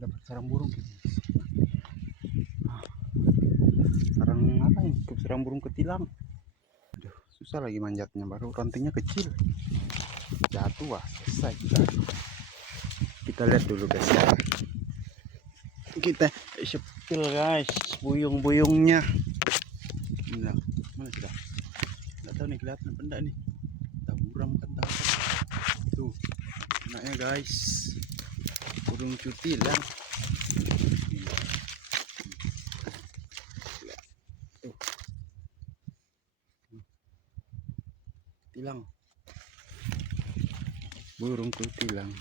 dapat sarang burung gitu. Nah, sarang apa ini? Sarang burung ketilang. Aduh, susah lagi manjatnya, baru rantingnya kecil. Jatuh, wah selesai kita lihat dulu guys ya. Kita sepil guys buyung-buyungnya. Nah, mana sudah? Nggak tahu nih kelihatan benda nih. Tahu buram kan tahu. Tuh, anaknya guys. Burung cutilang. Tuh. Tilang. Burung cutilang.